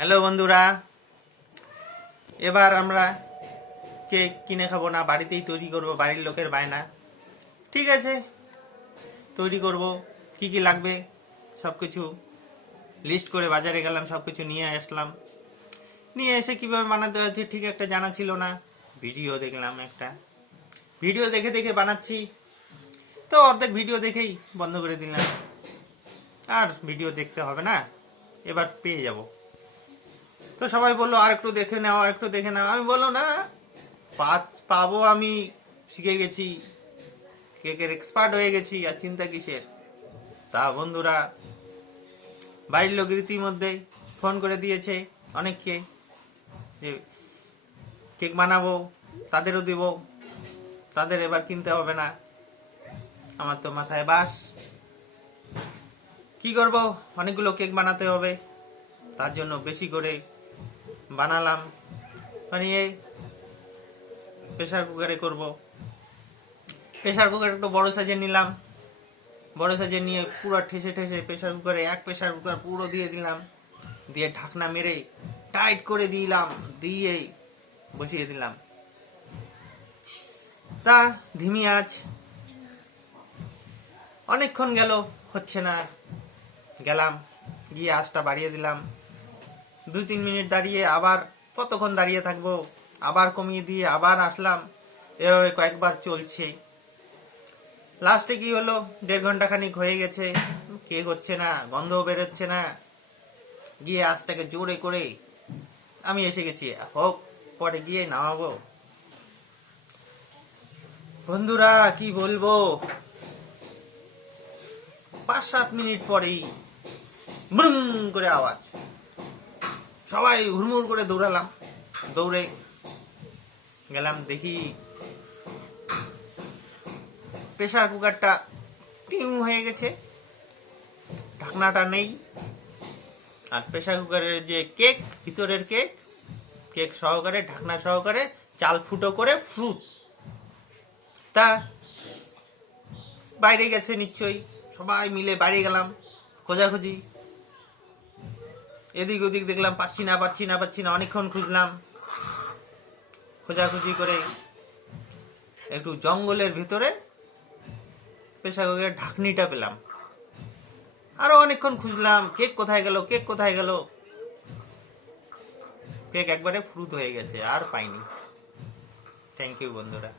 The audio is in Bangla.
হ্যালো বন্ধুরা, এবার আমরা কেক কিনে খাবো না, বাড়িতেই তৈরি করব। বাড়ির লোকের বায়না। ঠিক আছে, তৈরি করব। কি কি লাগবে সব কিছু লিস্ট করে বাজারে গেলাম, সব কিছু নিয়ে আসলাম। নিয়ে এসে কিভাবে বানাতে হচ্ছে ঠিক একটা জানা ছিল না। ভিডিও দেখলাম, একটা ভিডিও দেখে দেখে বানাচ্ছি। তো অর্ধেক ভিডিও দেখেই বন্ধ করে দিলাম। আর ভিডিও দেখতে হবে না, এবার পেয়ে যাব। তো সবাই বললো আর একটু দেখে নাও, আর একটু দেখে নাও। আমি বললো না, পাবো, আমি শিখে গেছি, কেকের এক্সপার্ট হয়ে গেছি, আর চিন্তা কিসের। তা বন্ধুরা, বাড়ির লোক ইতিমধ্যে ফোন করে দিয়েছে অনেককে যে কেক বানাবো, তাদেরও দিব, তাদের এবার কিনতে হবে না। আমার তো মাথায় বাস, কি করব, অনেকগুলো কেক বানাতে হবে, তার জন্য বেশি করে বানালাম। বানিয়ে প্রেসার কুকারে করব। প্রেসার কুকার একটু বড় সাইজের নিলাম, বড় সাইজের নিয়ে পুরো ঠেসে ঠেসে প্রেসার কুকারে, এক প্রেসার কুকার পুরো দিয়ে দিলাম। দিয়ে ঢাকনা মেরে টাইট করে দিলাম, দিয়ে বসিয়ে দিলাম। তা ধিমি আঁচ, অনেকক্ষণ গেল, হচ্ছে না। গেলাম, গিয়ে আঁচটা বাড়িয়ে দিলাম। 2-3 মিনিট দাঁড়িয়ে, আবার কতক্ষণ দাঁড়িয়ে থাকবো, আবার কমিয়ে দিয়ে আবার আসলাম। এভাবে কয়েকবার চলছে। লাস্টে কি হলো, 1.5 ঘন্টা খানিক হয়ে গেছে, কেক হচ্ছে না, গন্ধও বেরোচ্ছে না। গিয়ে আঁচটাকে জোরে করে আমি এসে গেছি, হোক, পরে গিয়ে নামাবো। বন্ধুরা কি বলবো, 5-7 মিনিট পরেই ব্রুম করে আওয়াজ। সবাই হুড়মুড় করে দৌড়ালাম, দৌড়ে গেলাম, দেখি প্রেসার কুকারটা টিম হয়ে গেছে, ঢাকনাটা নেই। আর প্রেসার কুকারের যে কেক, ভিতরের কেক, কেক সহকারে, ঢাকনা সহকারে, চাল ফুটো করে ফ্রুট। তা বাইরে গেছে নিশ্চয়ই, সবাই মিলে বাইরে গেলাম, খোঁজাখুঁজি, এদিক ওদিক দেখলাম, পাচ্ছি না পাচ্ছি না পাচ্ছি না, অনেকক্ষণ খুঁজলাম। খোঁজাখুঁজি করে একটু জঙ্গলের ভিতরে প্রেসার কুকারের ঢাকনিটা পেলাম। আরো অনেকক্ষণ খুঁজলাম, কেক কোথায় গেল, কেক কোথায় গেল। কেক একবারে ফ্রুট হয়ে গেছে, আর পাইনি। থ্যাংক ইউ বন্ধুরা।